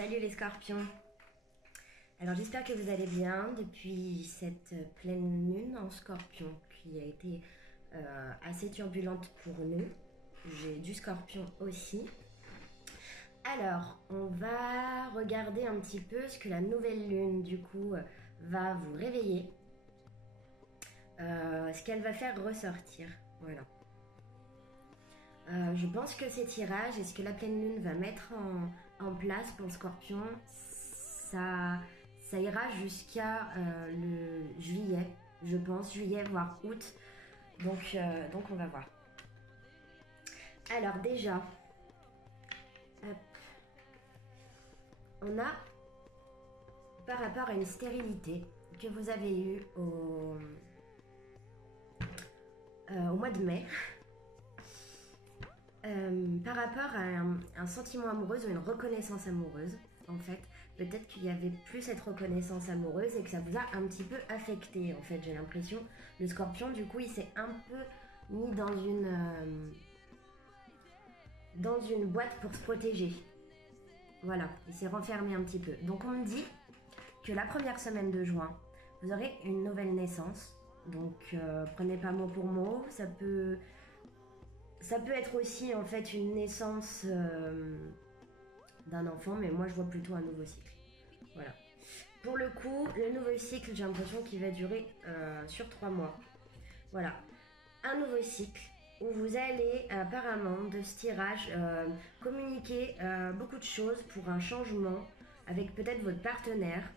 Salut les scorpions. Alors j'espère que vous allez bien depuis cette pleine lune en scorpion qui a été assez turbulente pour nous. J'ai du scorpion aussi. Alors on va regarder un petit peu ce que la nouvelle lune du coup va vous réveiller. Ce qu'elle va faire ressortir. Voilà. Je pense que ces tirages et ce que la pleine lune va mettre en place pour le scorpion, ça ira jusqu'à le juillet, je pense, juillet voire août. Donc on va voir. Alors déjà, hop, on a par rapport à une stérilité que vous avez eue au mois de mai. Par rapport à un sentiment amoureux ou une reconnaissance amoureuse, en fait, peut-être qu'il y avait plus cette reconnaissance amoureuse et que ça vous a un petit peu affecté, en fait, j'ai l'impression. Le scorpion, du coup, il s'est un peu mis dans une boîte pour se protéger. Voilà, il s'est renfermé un petit peu. Donc on me dit que la première semaine de juin, vous aurez une nouvelle naissance. Donc prenez pas mot pour mot, ça peut être aussi en fait une naissance d'un enfant, mais moi je vois plutôt un nouveau cycle. Voilà. Pour le coup, le nouveau cycle, j'ai l'impression qu'il va durer sur 3 mois. Voilà. Un nouveau cycle où vous allez apparemment de ce tirage communiquer beaucoup de choses pour un changement avec peut-être votre partenaire,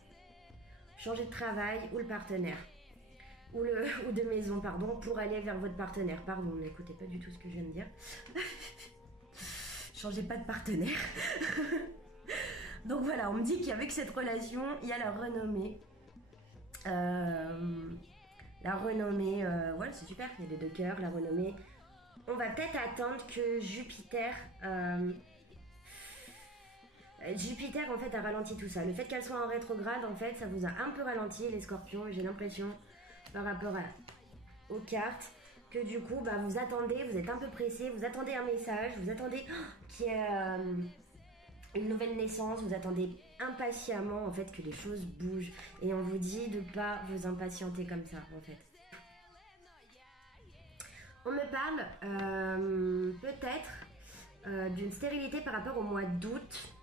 changer de travail ou le partenaire. Ou de maison, pardon, pour aller vers votre partenaire. Pardon, n'écoutez pas du tout ce que je viens de dire. Changez pas de partenaire. Donc voilà, on me dit qu'avec cette relation, il y a la renommée. Voilà, c'est super, il y a les 2 cœurs, la renommée. On va peut-être attendre que Jupiter en fait a ralenti tout ça. Le fait qu'elle soit en rétrograde, en fait, ça vous a un peu ralenti les scorpions, j'ai l'impression, par rapport aux cartes, que du coup vous attendez, vous êtes un peu pressé, vous attendez un message, vous attendez qu'il y ait une nouvelle naissance, vous attendez impatiemment en fait que les choses bougent et on vous dit de pas vous impatienter comme ça en fait. On me parle peut-être d'une stérilité par rapport au mois d'août,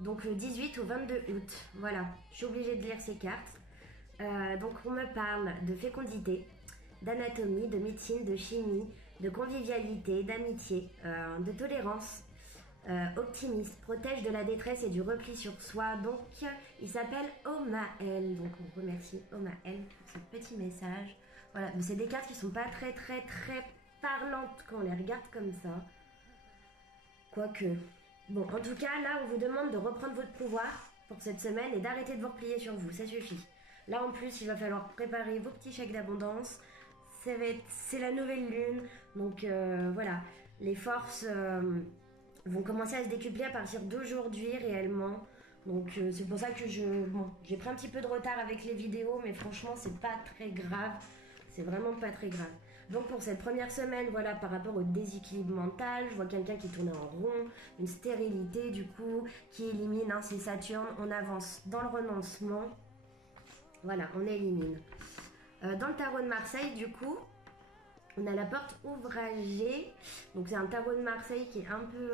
donc le 18 au 22 août, voilà, je suis obligée de lire ces cartes. Donc on me parle de fécondité, d'anatomie, de médecine, de chimie, de convivialité, d'amitié, de tolérance, optimiste, protège de la détresse et du repli sur soi. Donc il s'appelle Omael, donc on remercie Omael pour ce petit message. Voilà, c'est des cartes qui sont pas très parlantes quand on les regarde comme ça. Quoique. Bon, en tout cas, là on vous demande de reprendre votre pouvoir pour cette semaine et d'arrêter de vous replier sur vous, ça suffit. Là en plus il va falloir préparer vos petits chèques d'abondance. C'est la nouvelle lune. Donc voilà. Les forces vont commencer à se décupler à partir d'aujourd'hui réellement. Donc c'est pour ça que j'ai pris un petit peu de retard avec les vidéos. Mais franchement c'est pas très grave. C'est vraiment pas très grave. Donc pour cette première semaine, voilà, par rapport au déséquilibre mental, je vois quelqu'un qui tourne en rond, une stérilité du coup, qui élimine, c'est Saturne. On avance dans le renoncement. Voilà, on élimine. Dans le tarot de Marseille, du coup, on a la porte ouvragée. Donc c'est un tarot de Marseille qui est un peu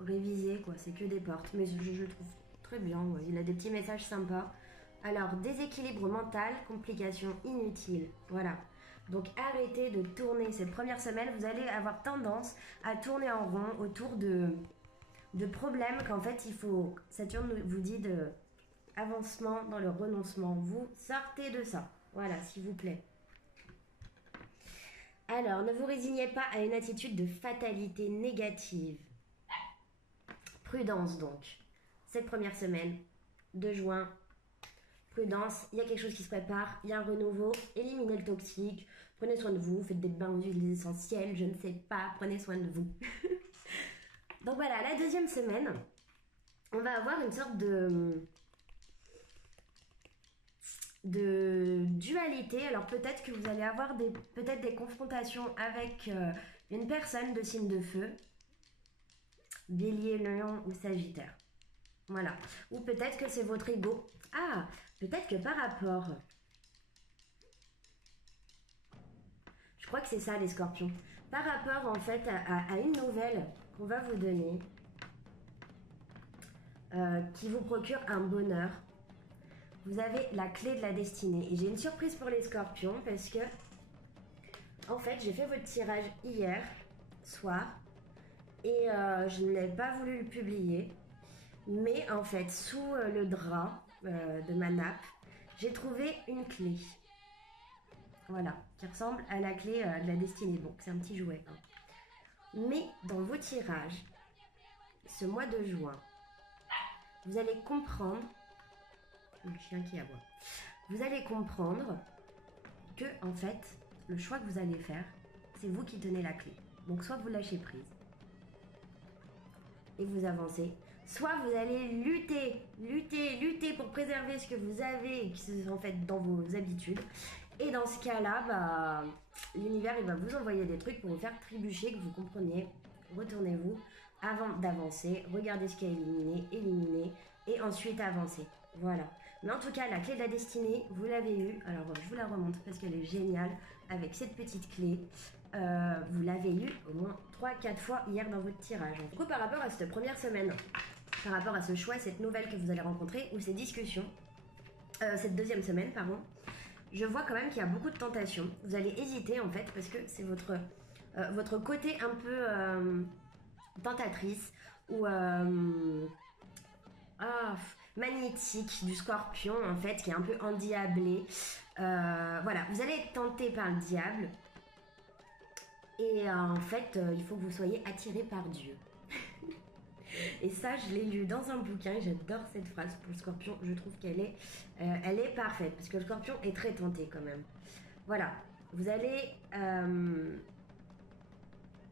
révisé, quoi. C'est que des portes, mais je le trouve très bien. Ouais. Il a des petits messages sympas. Alors, déséquilibre mental, complications inutiles. Voilà. Donc arrêtez de tourner. Cette première semaine, vous allez avoir tendance à tourner en rond autour de problèmes qu'en fait, il faut... Saturne vous dit de... avancement dans le renoncement. Vous sortez de ça. Voilà, s'il vous plaît. Alors, ne vous résignez pas à une attitude de fatalité négative. Prudence donc. Cette première semaine de juin. Prudence, il y a quelque chose qui se prépare, il y a un renouveau, éliminez le toxique, prenez soin de vous, faites des bains d'huiles essentielles, je ne sais pas, prenez soin de vous. Donc voilà, la deuxième semaine, on va avoir une sorte de dualité. Alors peut-être que vous allez avoir peut-être des confrontations avec une personne de signe de feu. Bélier, Lion ou Sagittaire. Voilà. Ou peut-être que c'est votre ego. Ah, peut-être que par rapport... Je crois que c'est ça les scorpions. Par rapport en fait à une nouvelle qu'on va vous donner, qui vous procure un bonheur, vous avez la clé de la destinée. Et j'ai une surprise pour les scorpions parce que, en fait, j'ai fait votre tirage hier soir et je n'ai pas voulu le publier. Mais en fait, sous le drap de ma nappe, j'ai trouvé une clé. Voilà, qui ressemble à la clé de la destinée. Bon, c'est un petit jouet. Hein. Mais dans vos tirages, ce mois de juin, vous allez comprendre... Le chien qui aboie. Vous allez comprendre que, en fait, le choix que vous allez faire, c'est vous qui tenez la clé. Donc, soit vous lâchez prise et vous avancez, soit vous allez lutter pour préserver ce que vous avez, qui sont en fait dans vos habitudes. Et dans ce cas-là, bah, l'univers il va vous envoyer des trucs pour vous faire trébucher, que vous compreniez. Retournez-vous avant d'avancer, regardez ce qui a éliminé, et ensuite avancez. Voilà. Mais en tout cas, la clé de la destinée, vous l'avez eue. Alors, je vous la remonte parce qu'elle est géniale. Avec cette petite clé, vous l'avez eue au moins 3-4 fois hier dans votre tirage. Du coup, par rapport à cette première semaine, par rapport à ce choix, cette nouvelle que vous allez rencontrer, ou ces discussions, cette deuxième semaine, pardon, je vois quand même qu'il y a beaucoup de tentations. Vous allez hésiter en fait parce que c'est votre côté un peu tentatrice ou magnétique du scorpion en fait qui est un peu endiablé. Voilà, vous allez être tenté par le diable et en fait il faut que vous soyez attiré par Dieu. Et ça, je l'ai lu dans un bouquin et j'adore cette phrase pour le scorpion. Je trouve qu'elle est parfaite parce que le scorpion est très tenté quand même. Voilà, vous allez...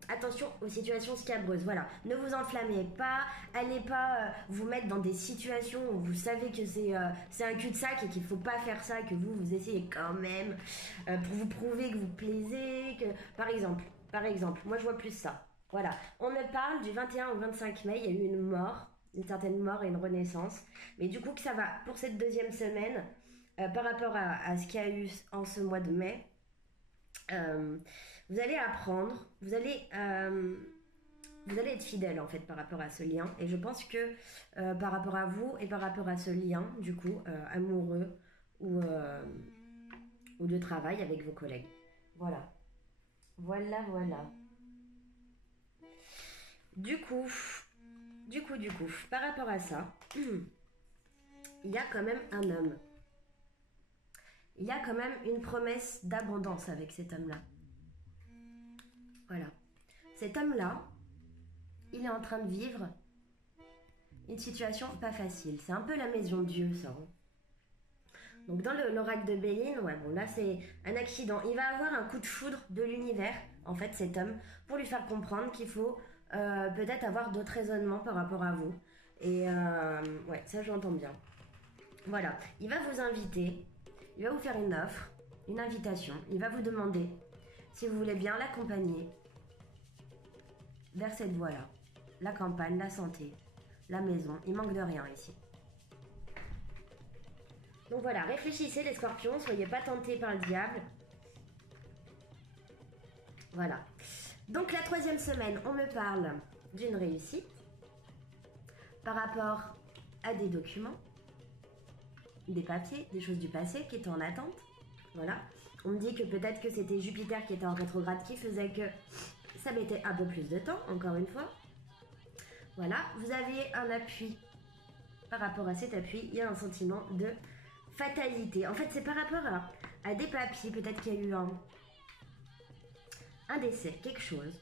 attention aux situations scabreuses, voilà. Ne vous enflammez pas, allez pas vous mettre dans des situations où vous savez que c'est un cul-de-sac et qu'il faut pas faire ça, que vous essayez quand même pour vous prouver que vous plaisez, que... Par exemple, moi je vois plus ça. Voilà, on me parle du 21 au 25 mai, il y a eu une mort, une certaine mort et une renaissance. Mais du coup que ça va pour cette deuxième semaine, par rapport à ce qu'il y a eu en ce mois de mai, vous allez apprendre, vous allez être fidèle en fait par rapport à ce lien. Et je pense que par rapport à vous et par rapport à ce lien, du coup, amoureux ou de travail avec vos collègues. Voilà. Voilà. Du coup, par rapport à ça, il y a quand même un homme. Il y a quand même une promesse d'abondance avec cet homme-là. Voilà. Cet homme-là, il est en train de vivre une situation pas facile. C'est un peu la maison Dieu, ça. Hein. Donc dans l'oracle de Béline, ouais, bon là c'est un accident. Il va avoir un coup de foudre de l'univers, en fait, cet homme, pour lui faire comprendre qu'il faut peut-être avoir d'autres raisonnements par rapport à vous. Et ouais, ça j'entends bien. Voilà, il va vous inviter, il va vous faire une offre, une invitation. Il va vous demander si vous voulez bien l'accompagner vers cette voie-là. La campagne, la santé, la maison, il manque de rien ici. Donc voilà, réfléchissez les scorpions, soyez pas tentés par le diable. Voilà. Donc la troisième semaine, on me parle d'une réussite par rapport à des documents, des papiers, des choses du passé qui étaient en attente. Voilà. On me dit que peut-être que c'était Jupiter qui était en rétrograde qui faisait que ça mettait un peu plus de temps, encore une fois. Voilà. Vous avez un appui. Par rapport à cet appui, il y a un sentiment de fatalité. En fait, c'est par rapport à des papiers. Peut-être qu'il y a eu un décès, quelque chose.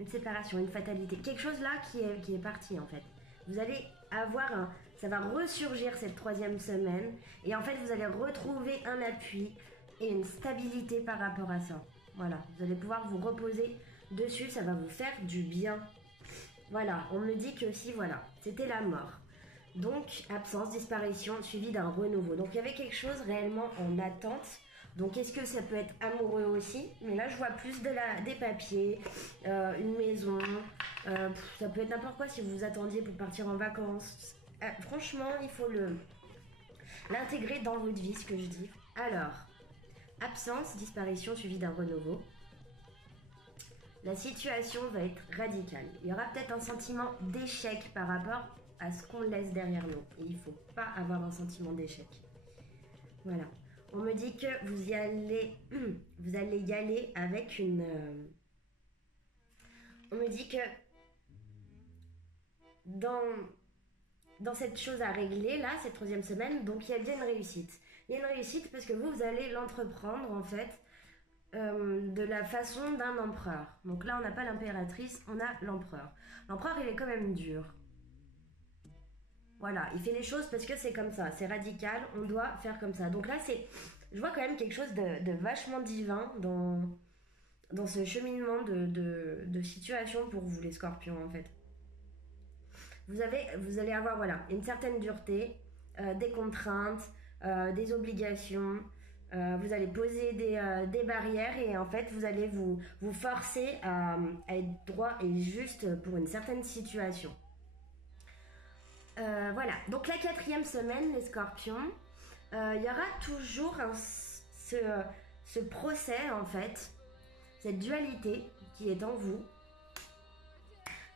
Une séparation, une fatalité. Quelque chose là qui est parti en fait. Vous allez avoir ça va ressurgir cette troisième semaine. Et en fait, vous allez retrouver un appui et une stabilité par rapport à ça. Voilà. Vous allez pouvoir vous reposer dessus. Ça va vous faire du bien. Voilà. On me dit que aussi, voilà, c'était la mort. Donc, absence, disparition, suivi d'un renouveau. Donc, il y avait quelque chose réellement en attente Donc est-ce que ça peut être amoureux aussi? Mais là je vois plus des papiers, une maison, ça peut être n'importe quoi si vous vous attendiez pour partir en vacances. Franchement, il faut l'intégrer dans votre vie, ce que je dis. Alors, absence, disparition suivie d'un renouveau. La situation va être radicale. Il y aura peut-être un sentiment d'échec par rapport à ce qu'on laisse derrière nous. Et il ne faut pas avoir un sentiment d'échec. Voilà. On me dit que vous allez y aller avec une... On me dit que dans cette chose à régler, là, cette 3e semaine, donc il y a bien une réussite. Il y a une réussite parce que vous allez l'entreprendre, en fait, de la façon d'un empereur. Donc là, on n'a pas l'impératrice, on a l'empereur. L'empereur, il est quand même dur. Voilà, il fait les choses parce que c'est comme ça, c'est radical, on doit faire comme ça. Donc là, je vois quand même quelque chose de vachement divin dans ce cheminement de situation pour vous, les scorpions, en fait. Vous allez avoir, voilà, une certaine dureté, des contraintes, des obligations. Vous allez poser des barrières et en fait vous allez vous forcer à être droit et juste pour une certaine situation. Voilà, donc la 4e semaine, les scorpions, il y aura toujours ce procès en fait, cette dualité qui est en vous.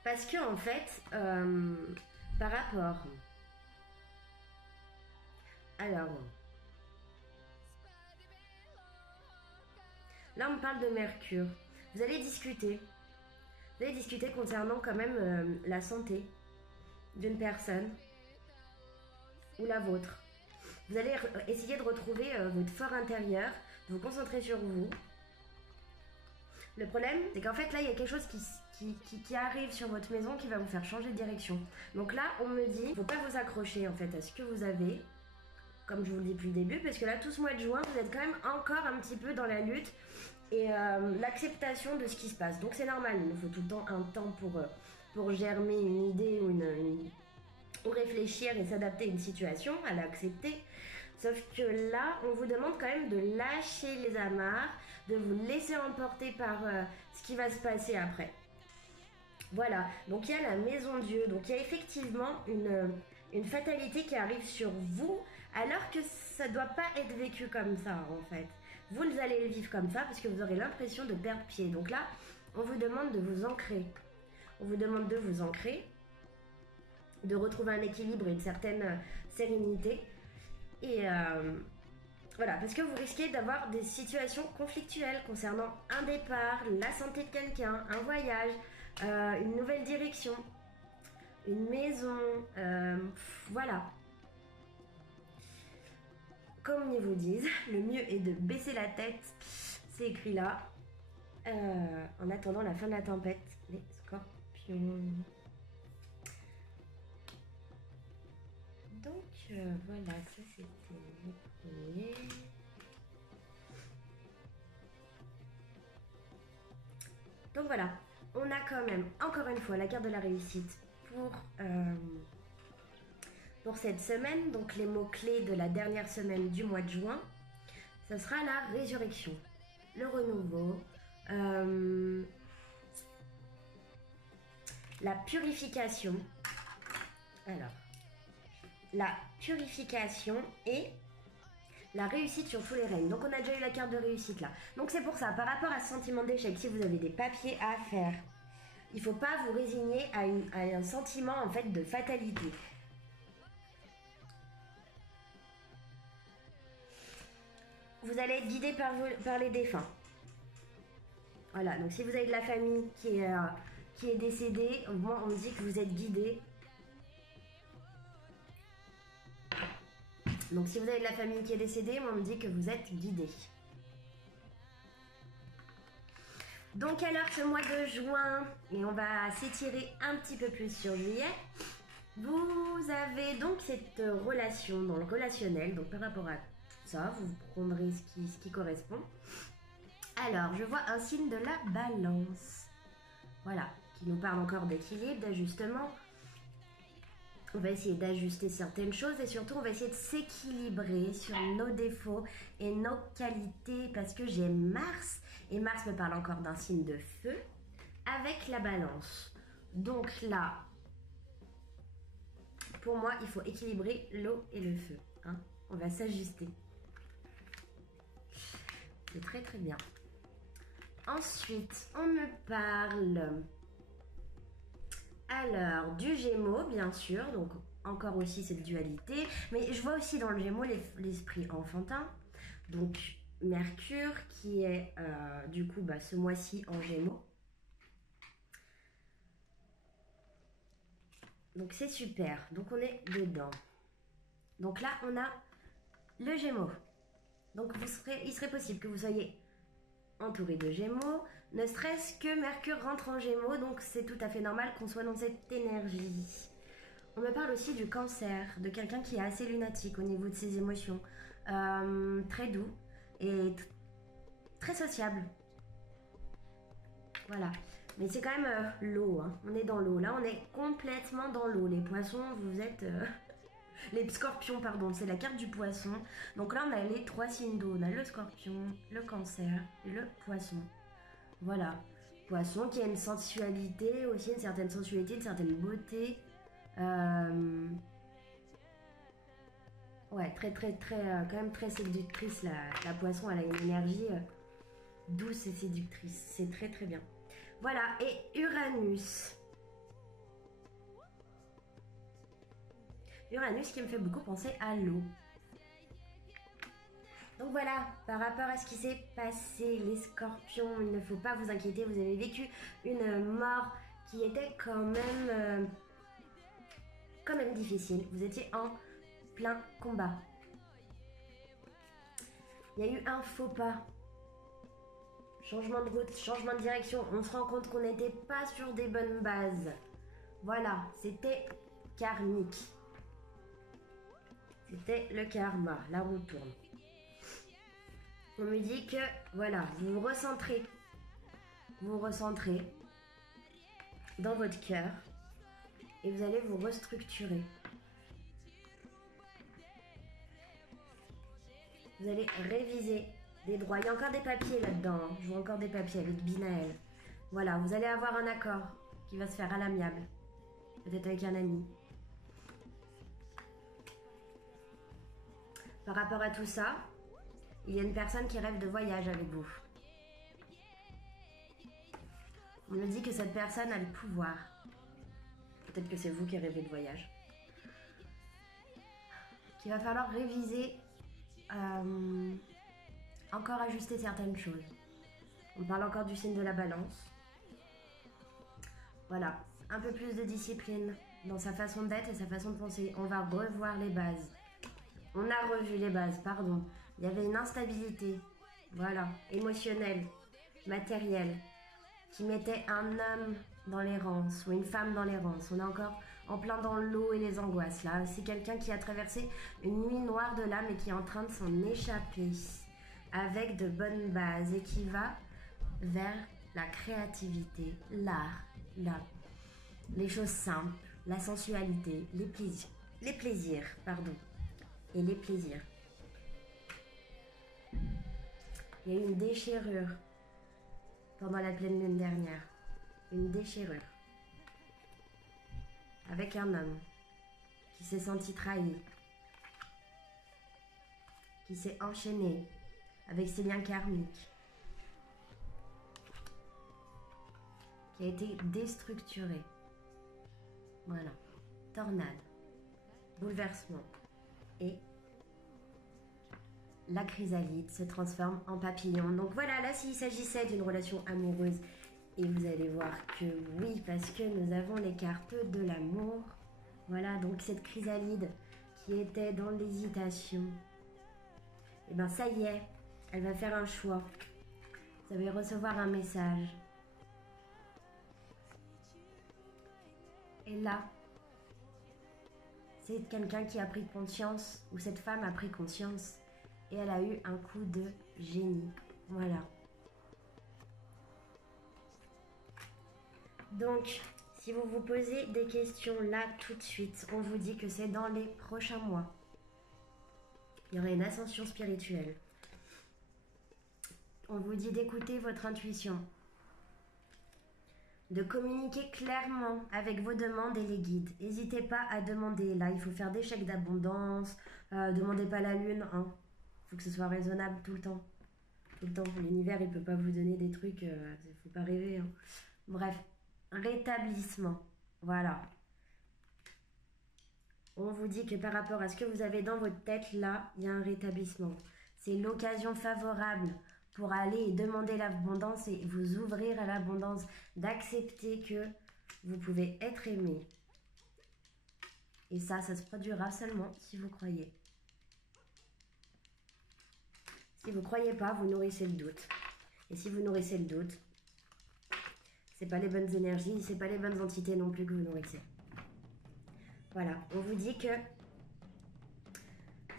Parce que en fait, par rapport... Alors... Là, on parle de Mercure. Vous allez discuter. Vous allez discuter concernant quand même la santé d'une personne ou la vôtre. Vous allez essayer de retrouver votre fort intérieur, de vous concentrer sur vous. Le problème, c'est qu'en fait, là, il y a quelque chose qui arrive sur votre maison qui va vous faire changer de direction. Donc là, on me dit, il ne faut pas vous accrocher en fait à ce que vous avez, comme je vous le dis depuis le début, parce que là, tout ce mois de juin, vous êtes quand même encore un petit peu dans la lutte et l'acceptation de ce qui se passe. Donc c'est normal, il nous faut tout le temps un temps pour germer une idée ou réfléchir et s'adapter à une situation, à l'accepter. Sauf que là, on vous demande quand même de lâcher les amarres, de vous laisser emporter par ce qui va se passer après. Voilà, donc il y a la maison Dieu, donc il y a effectivement une fatalité qui arrive sur vous, alors que ça ne doit pas être vécu comme ça en fait. Vous allez le vivre comme ça parce que vous aurez l'impression de perdre pied. Donc là, on vous demande de vous ancrer. On vous demande de vous ancrer, de retrouver un équilibre et une certaine sérénité. Et voilà, parce que vous risquez d'avoir des situations conflictuelles concernant un départ, la santé de quelqu'un, un voyage, une nouvelle direction, une maison, voilà. Comme ils vous disent, le mieux est de baisser la tête, c'est écrit là, en attendant la fin de la tempête, les scorpions. Donc voilà, ça c'était le premier. Donc voilà, on a quand même, encore une fois, la carte de la réussite pour cette semaine. Donc les mots-clés de la dernière semaine du mois de juin, ça sera la résurrection, le renouveau, la purification. Alors, la purification et la réussite sur tous les règnes. Donc on a déjà eu la carte de réussite là. Donc c'est pour ça, par rapport à ce sentiment d'échec, si vous avez des papiers à faire, il ne faut pas vous résigner à un sentiment en fait de fatalité. Vous allez être guidé par les défunts. Voilà, donc si vous avez de la famille qui est décédée, moi on me dit que vous êtes guidé. Donc si vous avez de la famille qui est décédée, moi on me dit que vous êtes guidé. Donc alors ce mois de juin, et on va s'étirer un petit peu plus sur juillet, vous avez donc cette relation dans le relationnel, donc par rapport à ça, vous prendrez ce qui correspond. Alors, je vois un signe de la balance. Voilà, qui nous parle encore d'équilibre, d'ajustement. On va essayer d'ajuster certaines choses et surtout on va essayer de s'équilibrer sur nos défauts et nos qualités parce que j'ai Mars et Mars me parle encore d'un signe de feu avec la balance. Donc là, pour moi, il faut équilibrer l'eau et le feu. Hein. On va s'ajuster. C'est très très bien. Ensuite, on me parle alors du Gémeaux, bien sûr. Donc encore aussi cette dualité. Mais je vois aussi dans le Gémeaux l'esprit enfantin. Donc Mercure qui est du coup ce mois-ci en Gémeaux. Donc c'est super. Donc on est dedans. Donc là on a le Gémeaux. Donc il serait possible que vous soyez entouré de Gémeaux, ne serait-ce que Mercure rentre en Gémeaux, donc c'est tout à fait normal qu'on soit dans cette énergie. On me parle aussi du Cancer, de quelqu'un qui est assez lunatique au niveau de ses émotions, très doux et très sociable. Voilà, mais c'est quand même l'eau, hein. On est dans l'eau, là on est complètement dans l'eau. Les poissons, vous êtes... Les scorpions, pardon, c'est la carte du poisson. Donc là, on a les 3 signes d'eau. On a le scorpion, le cancer et le poisson. Voilà. Poisson qui a une sensualité, aussi une certaine sensualité, une certaine beauté. Ouais, très, très, très, quand même très séductrice. La poisson, elle a une énergie douce et séductrice. C'est très, très bien. Voilà, et Uranus. Uranus qui me fait beaucoup penser à l'eau. Donc voilà, par rapport à ce qui s'est passé, les scorpions, il ne faut pas vous inquiéter, vous avez vécu une mort qui était quand même difficile. Vous étiez en plein combat. Il y a eu un faux pas. Changement de route, changement de direction. On se rend compte qu'on n'était pas sur des bonnes bases. Voilà, c'était karmique. C'était le karma, la roue tourne. On me dit que, voilà, vous vous recentrez dans votre cœur et vous allez vous restructurer. Vous allez réviser des droits. Il y a encore des papiers là-dedans, hein. Je vois encore des papiers avec Binaël. Voilà, vous allez avoir un accord qui va se faire à l'amiable. Peut-être avec un ami. Par rapport à tout ça, il y a une personne qui rêve de voyage avec vous. On me dit que cette personne a le pouvoir. Peut-être que c'est vous qui rêvez de voyage. Qu'il va falloir réviser, encore ajuster certaines choses. On parle encore du signe de la balance. Voilà, un peu plus de discipline dans sa façon d'être et sa façon de penser. On va revoir les bases. On a revu les bases, pardon. Il y avait une instabilité, voilà, émotionnelle, matérielle, qui mettait un homme dans l'errance ou une femme dans l'errance. On est encore en plein dans l'eau et les angoisses, là. C'est quelqu'un qui a traversé une nuit noire de l'âme et qui est en train de s'en échapper avec de bonnes bases et qui va vers la créativité, l'art, les choses simples, la sensualité, les plaisirs, pardon. Et les plaisirs. Il y a eu une déchirure pendant la pleine lune dernière. Une déchirure. Avec un homme qui s'est senti trahi. Qui s'est enchaîné avec ses liens karmiques. Qui a été déstructuré. Voilà. Tornade. Bouleversement. Et la chrysalide se transforme en papillon. Donc voilà, là s'il s'agissait d'une relation amoureuse, et vous allez voir que oui, parce que nous avons les cartes de l'amour. Voilà, donc cette chrysalide qui était dans l'hésitation, et bien ça y est, elle va faire un choix. Vous allez recevoir un message. Et là, c'est quelqu'un qui a pris conscience, ou cette femme a pris conscience, et elle a eu un coup de génie. Voilà. Donc, Si vous vous posez des questions là tout de suite, on vous dit que c'est dans les prochains mois. Il y aura une ascension spirituelle. On vous dit d'écouter votre intuition. De communiquer clairement avec vos demandes et les guides. N'hésitez pas à demander. Là, il faut faire des chèques d'abondance. Demandez pas la lune. Il faut que ce soit raisonnable tout le temps. Tout le temps. L'univers, il peut pas vous donner des trucs. Il faut pas rêver. Hein. Bref. Rétablissement. Voilà. On vous dit que par rapport à ce que vous avez dans votre tête, là, il y a un rétablissement. C'est l'occasion favorable pour aller et demander l'abondance et vous ouvrir à l'abondance, d'accepter que vous pouvez être aimé. Et ça se produira seulement si vous croyez. Si vous ne croyez pas, vous nourrissez le doute. Et si vous nourrissez le doute, c'est pas les bonnes énergies, c'est pas les bonnes entités non plus que vous nourrissez. Voilà, on vous dit que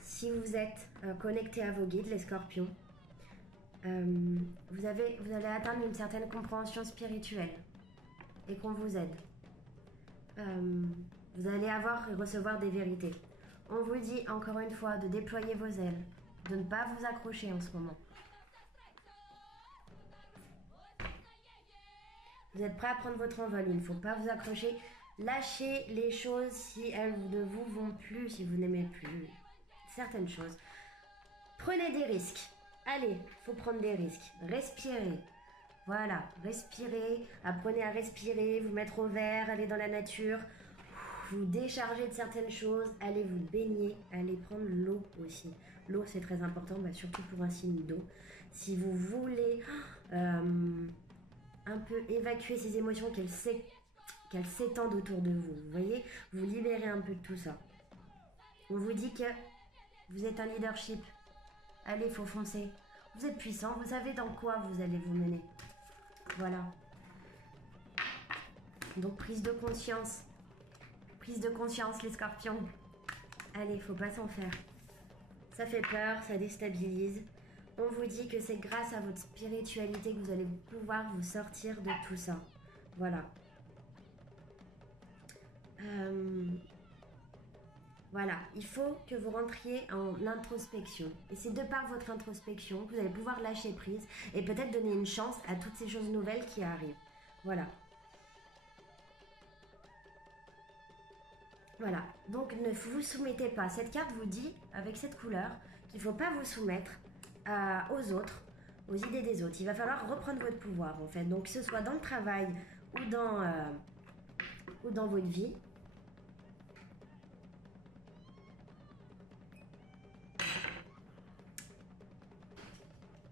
si vous êtes connecté à vos guides, les scorpions, vous allez atteindre une certaine compréhension spirituelle et qu'on vous aide. Vous allez avoir et recevoir des vérités. On vous dit encore une fois de déployer vos ailes, de ne pas vous accrocher en ce moment. Vous êtes prêt à prendre votre envol, il ne faut pas vous accrocher. Lâchez les choses si elles ne vous vont plus, si vous n'aimez plus certaines choses. Prenez des risques. Allez, il faut prendre des risques. Respirez. Voilà, respirez. Apprenez à respirer, vous mettre au vert, aller dans la nature. Vous décharger de certaines choses. Allez vous baigner. Allez prendre l'eau aussi. L'eau, c'est très important, surtout pour un signe d'eau. Si vous voulez un peu évacuer ces émotions qu'elles s'étendent autour de vous. Vous voyez, vous libérez un peu de tout ça. On vous dit que vous êtes un leadership. Allez, faut foncer. Vous êtes puissant, vous savez dans quoi vous allez vous mener. Voilà. Donc, prise de conscience. Prise de conscience, les scorpions. Allez, faut pas s'en faire. Ça fait peur, ça déstabilise. On vous dit que c'est grâce à votre spiritualité que vous allez pouvoir vous sortir de tout ça. Voilà. Voilà, il faut que vous rentriez en introspection. Et c'est de par votre introspection que vous allez pouvoir lâcher prise et peut-être donner une chance à toutes ces choses nouvelles qui arrivent. Voilà. Voilà, donc ne vous soumettez pas. Cette carte vous dit, avec cette couleur, qu'il ne faut pas vous soumettre aux autres, aux idées des autres. Il va falloir reprendre votre pouvoir, en fait. Donc, que ce soit dans le travail ou dans votre vie.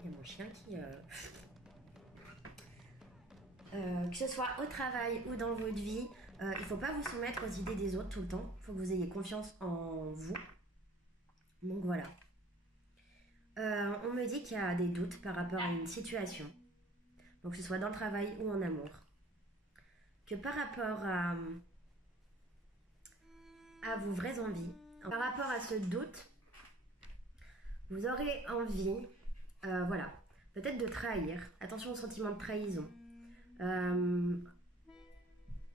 Il y a mon chien qui... que ce soit au travail ou dans votre vie, il ne faut pas vous soumettre aux idées des autres tout le temps. Il faut que vous ayez confiance en vous. Donc voilà. On me dit qu'il y a des doutes par rapport à une situation. Donc que ce soit dans le travail ou en amour. Que par rapport à vos vraies envies, par rapport à ce doute, vous aurez envie, voilà, peut-être de trahir. Attention au sentiment de trahison.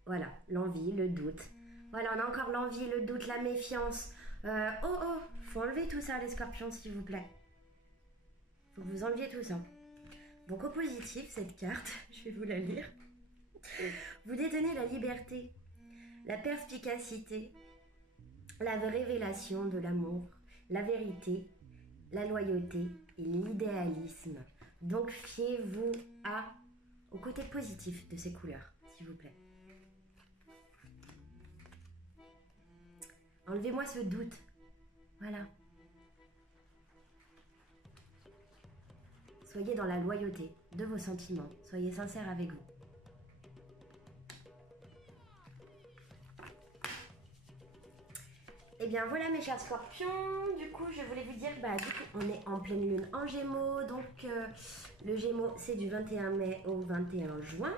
Voilà, l'envie, le doute. Voilà, on a encore l'envie, le doute, la méfiance. Faut enlever tout ça, les scorpions, s'il vous plaît. Faut que vous enleviez tout ça. Donc, au positif, cette carte, je vais vous la lire. Vous détenez la liberté, la perspicacité, la révélation de l'amour, la vérité, la loyauté et l'idéalisme. Donc, fiez-vous au côté positif de ces couleurs, s'il vous plaît. Enlevez-moi ce doute. Voilà. Soyez dans la loyauté de vos sentiments. Soyez sincère avec vous. Et bien voilà mes chers scorpions, du coup je voulais vous dire, on est en pleine lune en Gémeaux, donc le Gémeaux c'est du 21 mai au 21 juin.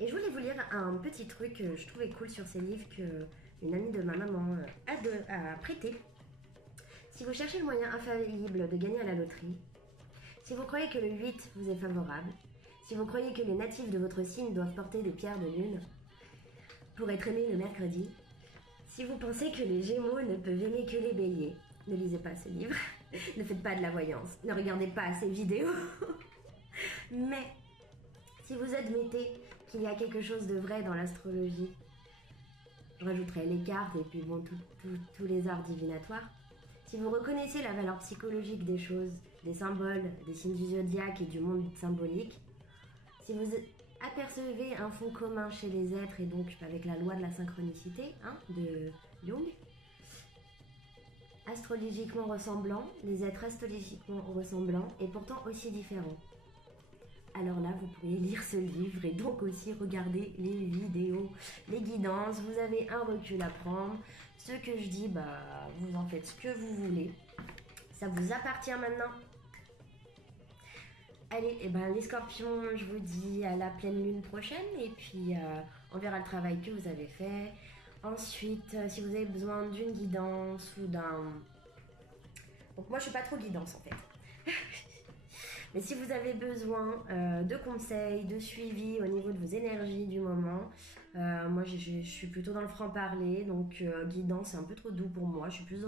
Et je voulais vous lire un petit truc que je trouvais cool sur ces livres qu'une amie de ma maman a prêté. Si vous cherchez le moyen infaillible de gagner à la loterie, si vous croyez que le 8 vous est favorable, Si vous croyez que les natifs de votre signe doivent porter des pierres de lune pour être aimés le mercredi, si vous pensez que les Gémeaux ne peuvent aimer que les béliers, ne lisez pas ce livre, ne faites pas de la voyance, ne regardez pas ces vidéos. Mais si vous admettez qu'il y a quelque chose de vrai dans l'astrologie, je rajouterai les cartes et puis bon, tous les arts divinatoires. Si vous reconnaissez la valeur psychologique des choses, des symboles, des signes du zodiaque et du monde symbolique, si vous apercevez un fond commun chez les êtres et donc avec la loi de la synchronicité de Jung, astrologiquement ressemblants, les êtres astrologiquement ressemblants et pourtant aussi différents. Alors là, vous pourriez lire ce livre et donc aussi regarder les vidéos, les guidances. Vous avez un recul à prendre. Ce que je dis, vous en faites ce que vous voulez. Ça vous appartient maintenant. Allez, les scorpions, je vous dis à la pleine lune prochaine. Et puis, on verra le travail que vous avez fait. Ensuite, si vous avez besoin d'une guidance ou d'un... Donc moi, je suis pas trop guidance en fait. Mais si vous avez besoin de conseils, de suivi au niveau de vos énergies du moment, moi je suis plutôt dans le franc-parler, donc guidance c'est un peu trop doux pour moi, je suis plus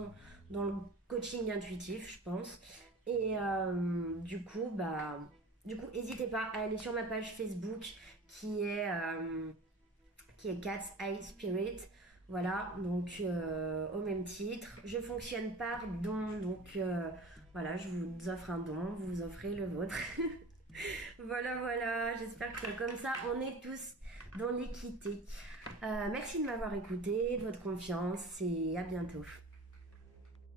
dans le coaching intuitif, je pense. Et du coup, n'hésitez pas à aller sur ma page Facebook qui est Cat's Eye Spirit. Voilà, donc au même titre, je fonctionne par don, donc voilà, je vous offre un don, vous vous offrez le vôtre. Voilà, j'espère que comme ça, on est tous dans l'équité. Merci de m'avoir écouté, de votre confiance et à bientôt.